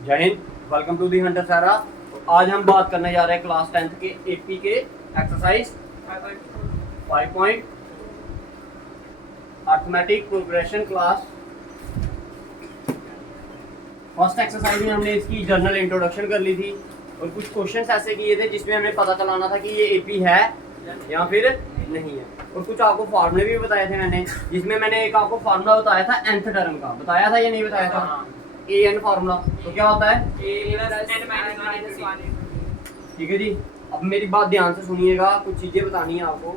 जय हिंद, welcome to the hunter सारा। तो आज हम बात करने जा रहे हैं क्लास 10th के एपी के exercise 5 point arithmetic progression class. First exercise में हमने इसकी जर्नल इंट्रोडक्शन कर ली थी और कुछ क्वेश्चंस ऐसे किए थे जिसमें हमें पता चलाना था कि ये एपी है या फिर नहीं है, और कुछ आपको फार्मूले भी बताए थे मैंने, जिसमें मैंने एक आपको फार्मूला बताया था nth टर्म का, बताया था या नहीं बताया था? ए एन फार्मूला तो क्या होता है? ठीक है जी। अब मेरी बात ध्यान से सुनिएगा, कुछ चीजें बतानी है आपको।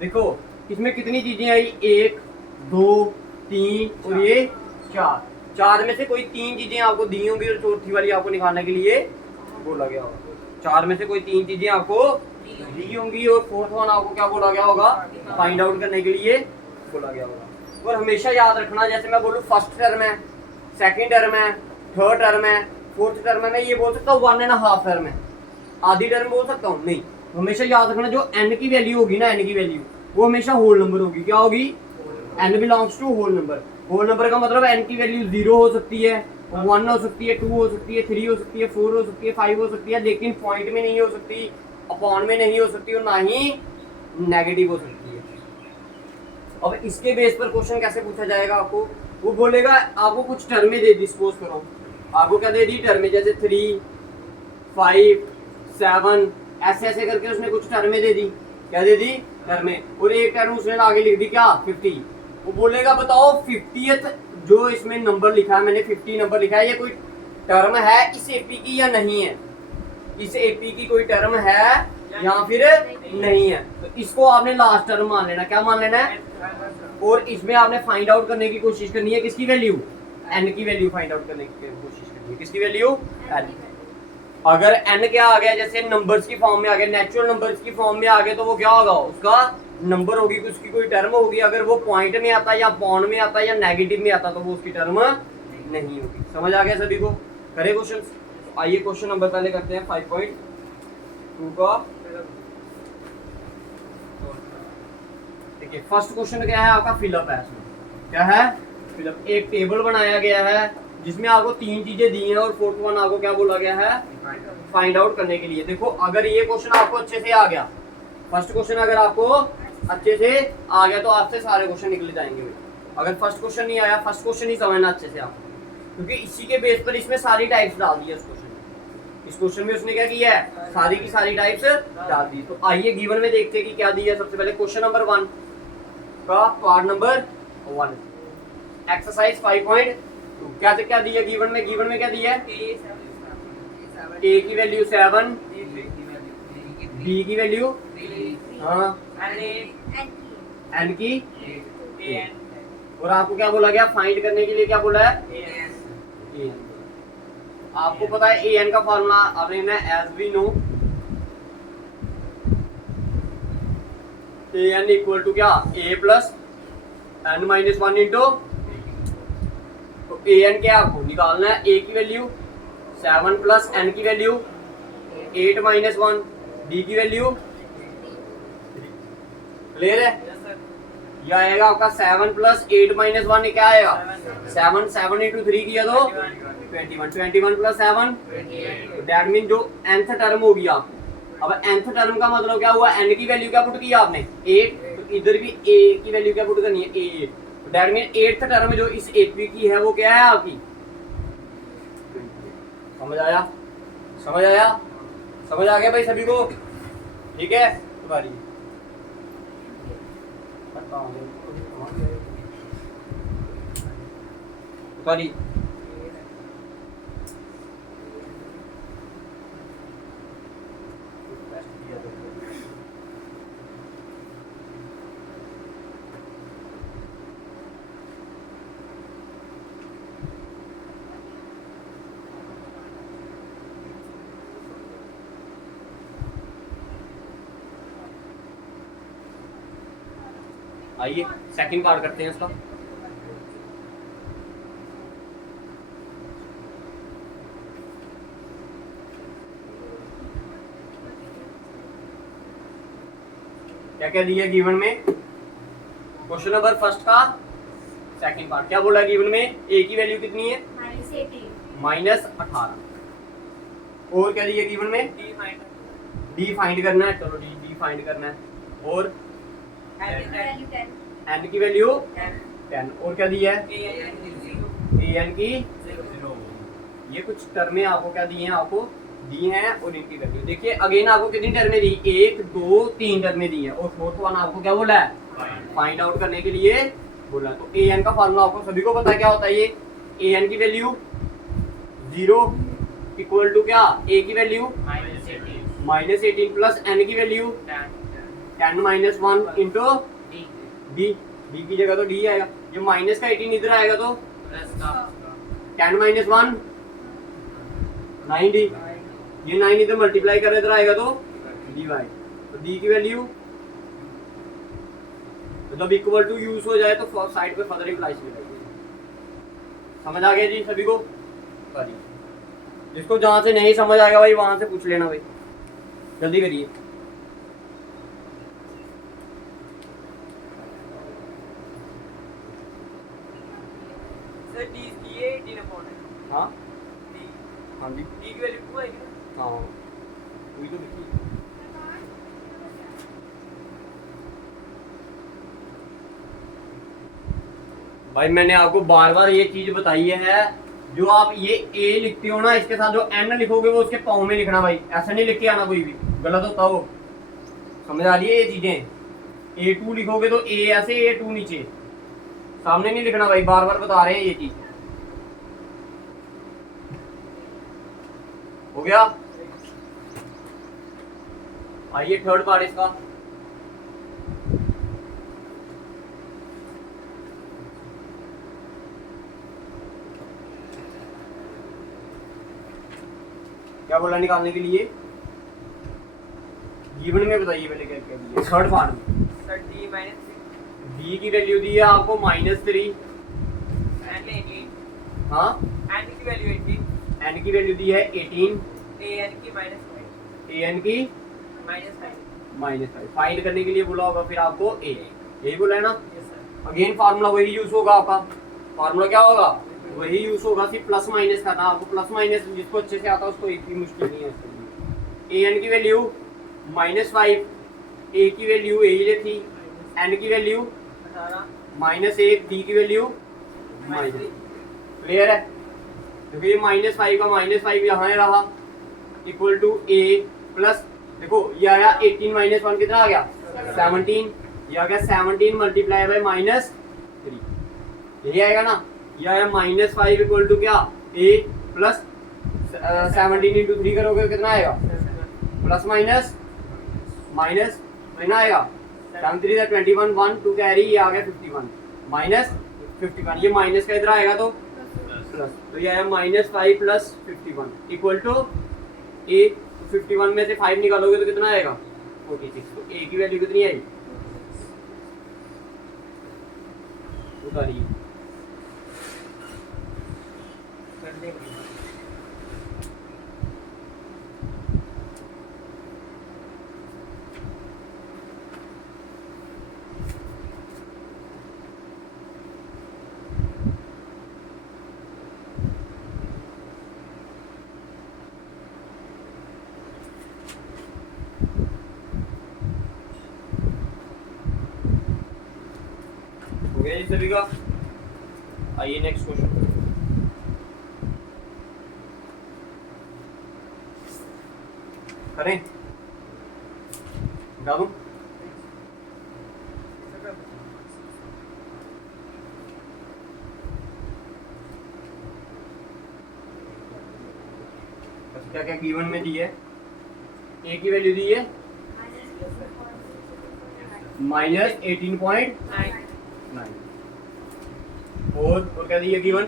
देखो इसमें कितनी चीजें आई, 1 2 3 और ये 4। चार में से कोई 3 चीजें आपको दी होंगी और चौथी वाली आपको निकालने के लिए बोला गया होगा। 4 में से कोई 3 चीजें आपको दी होंगी और फोर्थ वन आपको क्या बोला गया होगा, फाइंड आउट करने के लिए बोला गया होगा। और हमेशा याद रखना, जैसे मैं बोलूँ फर्स्ट टर्म है, सेकंड टर्म है, थर्ड टर्म है, फोर्थ टर्म है, मैं ये बोल सकता हूँ 1.5 टर्म है, आधी टर्म बोल सकता हूँ नहीं। हमेशा याद रखना जो n की वैल्यू होगी ना, n की वैल्यू वो हमेशा होल नंबर होगी। क्या होगी? n belongs to whole number. Whole number का मतलब n की वैल्यू 0 हो सकती है, 1 हो सकती है, 2 हो सकती है, 3 हो सकती है, 4 हो सकती है, 5 हो सकती है, लेकिन पॉइंट में नहीं हो सकती, अपॉन में नहीं हो सकती और ना ही नेगेटिव हो सकती है। अब इसके बेस पर क्वेश्चन कैसे पूछा जाएगा आपको? वो बोलेगा आपको कुछ टर्में दे दी, सपोज करो आपको क्या दे दी, टर्में, जैसे 3 5 7 ऐसे ऐसे करके उसने कुछ टर्में दे दी। क्या दे दी? टर्में। और एक टर्म उसने आगे लिख दी क्या, 50। वो बोलेगा बताओ 50th जो इसमें नंबर लिखा है, मैंने 50 नंबर लिखा है, ये कोई टर्म है इस एपी की या नहीं है? इस एपी की कोई टर्म है या फिर नहीं है? तो इसको आपने लास्ट टर्म मान लेना। क्या मान लेना है? और इसमें आपने फाइंड आउट करने की कोशिश करनी है, किसकी वैल्यू? n की वैल्यू फाइंड आउट करने की कोशिश करनी है। किसकी वैल्यू? n। अगर n क्या आ गया, जैसे नंबर्स की फॉर्म में आ गया, नेचुरल नंबर्स की फॉर्म में आ गया, तो वो क्या होगा, उसका नंबर होगी, उसकी कोई टर्म होगी। अगर वो पॉइंट में आता है या पॉन में आता है या नेगेटिव में आता है तो वो उसकी टर्म नहीं होगी। समझ आ गया सभी को? करे क्वेश्चन? आइए क्वेश्चन नंबर पहले करते हैं 5.2 का। देखिए फर्स्ट क्वेश्चन क्या है आपका, फिलअप है। इसमें क्या है? फिलअप। एक टेबल बनाया गया है जिसमें आपको 3 चीजें दी हैं और फोर्थ वन आपको क्या बोला गया है, फाइंड आउट करने के लिए। देखो अगर ये क्वेश्चन आपको अच्छे से आ गया, फर्स्ट क्वेश्चन अगर आपको अच्छे से आ गया तो आपसे सारे क्वेश्चन निकल जाएंगे। अगर फर्स्ट क्वेश्चन नहीं आया, फर्स्ट क्वेश्चन ही समझना अच्छे से आपको, क्योंकि इसी के बेस पर इसमें सारी टाइप्स डाल दी है। इस क्वेश्चन में उसने क्या किया है, सारी की सारी टाइप्स डाल दी। तो आइए गिवन में देखते हैं कि क्या दिया है। सबसे पहले क्वेश्चन नंबर 1 का पार्ट नंबर 1 एक्सरसाइज 5.2 क्या दिया गिवन में? गिवन में क्या दिया है? a की वैल्यू 7, b की वैल्यू हाँ, n की, और आपको क्या बोला गया, फाइंड करने के लिए क्या बोला है, an। आपको पता है an का फॉर्मूला आपने लेना है as we know, an equal to क्या, a plus n minus 1 into. तो an क्या आपको निकालना है, a की वैल्यू 7 प्लस n की वैल्यू 8 माइनस 1, b की वैल्यू क्लियर है? ये आएगा आपका 7 प्लस 8 माइनस 1, क्या आएगा 7 इंटू 3 किया तो 21 प्लस 7 दैट मीन जो nth टर्म होगी आपको। अब nth टर्म का मतलब क्या हुआ, n की वैल्यू क्या पुट किया आपने, 8, तो इधर भी a की वैल्यू क्या पुट करनी है, 8। दैट मीन 8th टर्म जो इस एपी की है वो क्या है आपकी। समझ आया? समझ आया? समझ आ गया भाई सभी को? ठीक है तुम्हारी सॉरी आइए सेकंड पार्ट करते हैं इसका। क्या क्या दिया गिवन में, क्वेश्चन नंबर फर्स्ट का सेकंड पार्ट क्या बोला गिवन में, ए की वैल्यू कितनी है -18। और क्या दिया गिवन में? डी फाइंड करना है, चलो डी फाइंड करना है। और एन की वैल्यू 10। और क्या दिया है? ए एन की 0। ये कुछ टर्में आपको क्या दी हैं? आपको दी हैं और इनकी वैल्यू देखिए। अगेन आपको कितनी टर्में दी? 1 2 3 टर्में दी हैं और फोर्थ वन आपको क्या बोला है? फाइंड आउट करने के लिए बोला। तो ए एन का फार्मूला आपको सभी को पता है क्या होता है? ये ए एन की वैल्यू 0 इक्वल टू क्या? ए की वैल्यू -18 प्लस एन की वैल्यू 10 - 1 इंटू डी। डी की जगह तो डी आएगा। ये माइनस का 18 इधर आएगा तो 10 - 1 9 डी। ये 9 इधर मल्टीप्लाई कर इधर आएगा तो डी वाई। तो डी की वैल्यू जब इक्वल टू यूज हो जाए तो साइड पे फर्दर इंप्लाइज मिलेगी। समझ आ गया जी सभी को? जिसको जहां से नहीं समझ आएगा भाई वहां से पूछ लेना भाई, जल्दी करिए। हाँ हाँ जी, डी की वैल्यू 2 आएगी। हाँ वही तो लिखी। भाई मैंने आपको बार बार ये चीज बताई है, जो आप ये ए लिखते हो ना, इसके साथ जो एन लिखोगे वो उसके पाँव में लिखना भाई, ऐसा नहीं लिख के आना कोई भी, गलत होता हो। समझ आ रही है ये चीजें? A2 लिखोगे तो ए ऐसे, A2 नीचे, सामने नहीं लिखना भाई, बार बार बता रहे हैं ये चीज। हो गया? आइए थर्ड पार्ट इसका। क्या बोला निकालने के लिए? गिवन में बताइए पहले क्या क्या दिया। थर्ड पार्ट में सर डी माइनस डी की वैल्यू दी है आपको -3। हाँ एन की वैल्यू 18, एन की वैल्यू दी है 18, ए एन की -5, ए एन की -5। फाइंड करने के लिए बोला होगा फिर आपको ए, यही बोला है ना? Yes sir. अगेन फार्मूला वही यूज होगा आपका। फार्मूला क्या होगा? वही यूज होगा, सिर्फ प्लस माइनस करना। आपको प्लस माइनस जिसको अच्छे से आता है उसको इतनी मुश्किल नहीं है उसके लिए। ए एन की वैल्यू -5, ए की वैल्यू यही लिखी, एन की वैल्यू 18, -1, डी की वैल्यू -3। क्लियर है? क्योंकि ये -5 का -5 यहाँ रहा इक्वल टू ए प्लस, देखो ये आया 18 - 1 कितना आ गया? 17। ये आ गया 17 मल्टीप्लाई बाय -3, यही आएगा ना? ये आया -5 इक्वल टू क्या? ए प्लस 17 इंटू 3 करोगे कितना आएगा? प्लस माइनस माइनस कितना आएगा? 7 3 21, 1 2 कैरी, ये आ गया 51 -51। ये माइनस का इधर आएगा तो प्लस, तो ये आया -5 प्लस 51 इक्वल टू ए। 51 में से 5 निकालोगे तो कितना आएगा? 46। तो ए की वैल्यू कितनी आई? उतारिए। हो गया जी सभी का? आइए नेक्स्ट क्वेश्चन करें। बता दूं? क्या क्या गिवन में दी है? ए की वैल्यू दी है -18.9, और क्या दी है गिवन?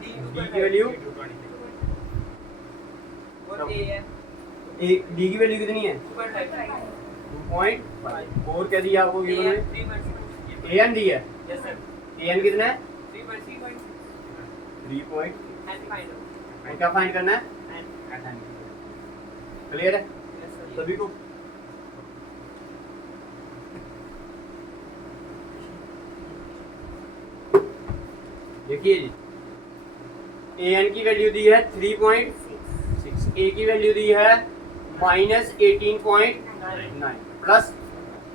डी की वैल्यू, और ए एन ए डी की वैल्यू कितनी है? 2.5, 2.5। और क्या दिया आपको गिवन में? 3.6, ए एन दी है। यस सर, ए एन कितना है? 3.6 3 पॉइंट। एंड फाइंड और क्या फाइंड करना है? एंड क्लियर है यस सर। सभी को? देखिए जी, ए एन की वैल्यू दी है 3.6, ए की वैल्यू दी है -18.9 प्लस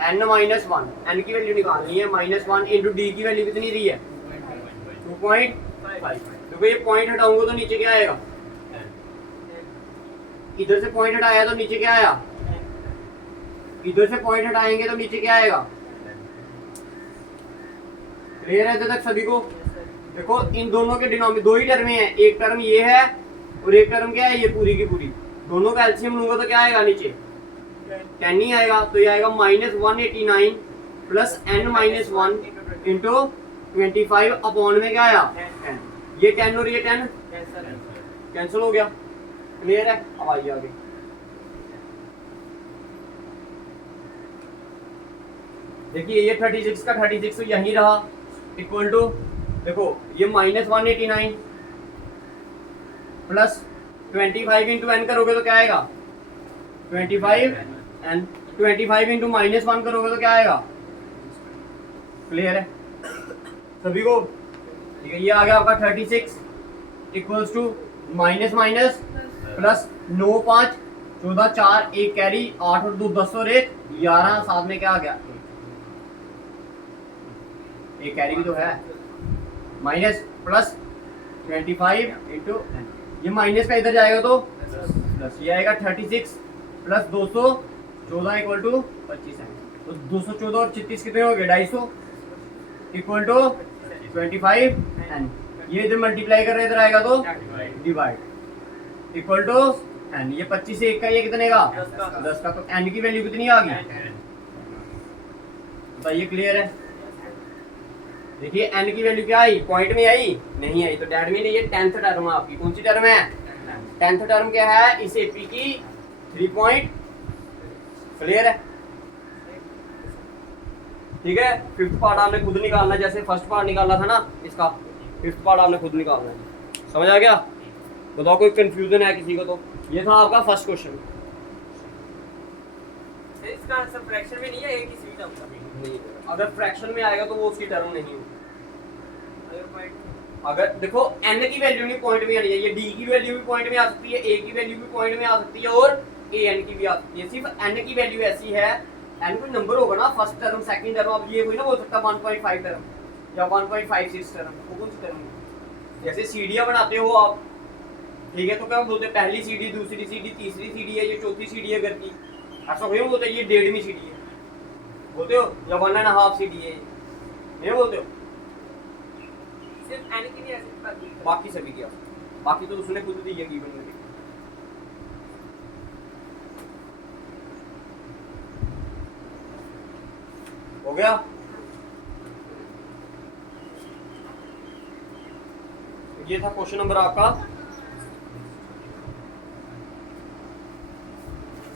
n माइनस 1, n की वैल्यू निकालनी है -1 इंटू डी की वैल्यू कितनी दी है 2.5। देखो ये पॉइंट हटाऊंगा तो नीचे क्या आएगा, इधर से पॉइंट हटाया तो नीचे क्या आया, इधर से पॉइंट हटाएंगे तो नीचे क्या आएगा। क्लियर है इधर तक सभी को। देखो इन दोनों के डिनोमिनेटर दो ही टर्म हैं, एक टर्म ये है और एक टर्म क्या है ये पूरी की पूरी, दोनों का एलसीएम लूंगा तो क्या आएगा नीचे 10 ही आएगा। तो ये आएगा -189 plus n minus 1 into 25 upon में क्या आया 10। ये 10 और ये 10 कैंसिल हो गया। क्लियर है। अब आइए आगे। देखिए ये 36 का 36 तो यही रहा इक्वल टू, देखो ये -189 प्लस 25 इंटू एन करोगे तो क्या आएगा 25 एन, 25 इंटू -1 करोगे तो क्या आएगा। क्लियर है सभी को। ठीक है, ये आ गया आपका 36 equals to minus minus plus 9 5 14 4 1 carry 8 और 2 10 और 1 11 साथ में क्या आ गया एक कैरी भी तो है माइनस प्लस 25 इंटू ये माइनस का इधर जाएगा तो प्लस ये आएगा 36 प्लस 214 इक्वल टू 25 है। तो 214 और 36 कितने हो गए 250 इक्वल टू 25 एन। ये इधर मल्टीप्लाई कर रहे इधर आएगा तो डिवाइड इक्वल टू एन। ये 25 से 1 का ये कितने का 10 का, तो एन की वैल्यू कितनी आ गई बताइए। क्लियर है। देखिए n की वैल्यू क्या आई पॉइंट में आई नहीं आई, तो डैट मीन ये 10th टर्म आपकी कौन सी टर्म है 10th टर्म क्या है इस एपी की 3 पॉइंट। क्लियर है। ठीक है, 5th पार्ट आपने खुद निकालना है, जैसे फर्स्ट पार्ट निकाला था ना इसका 5th पार्ट आपने खुद निकालना है। समझ आ गया। बताओ कोई कंफ्यूजन है किसी को। तो ये था आपका फर्स्ट क्वेश्चन। इसका आंसर फ्रैक्शन में नहीं है, एक ही सीट आपका नहीं, अगर फ्रैक्शन में आएगा तो वो उसकी टर्म नहीं होगी। अगर पॉइंट अगर देखो n की वैल्यू नहीं पॉइंट में आनी चाहिए, d की वैल्यू भी पॉइंट में आ सकती है, a की वैल्यू भी पॉइंट में आ सकती है और an की भी आ सकती है। सिर्फ n की वैल्यू ऐसी है, n कोई नंबर होगा ना फर्स्ट टर्म सेकंड टर्म, अब ये कोई ना बोल सकता 1.5 टर्म या 1.56 टर्म, वो कौन सी टर्म है। जैसे सीढ़ियां बनाते हो आप, ठीक है, तो क्या बोलते हैं पहली सीढ़ी दूसरी सीढ़ी तीसरी सीढ़ी है, ये चौथी सीढ़ी है घर की, ऐसा कोई बोलते हैं ये 1.5वीं सीढ़ी है बोलते हो, या 1.5 सीढ़ी है ये बोलते हो। सिर्फ एन की नहीं ऐसे बाकी सभी क्या, बाकी तो उसने खुद दी है गिवन में। हो गया। ये था क्वेश्चन नंबर आपका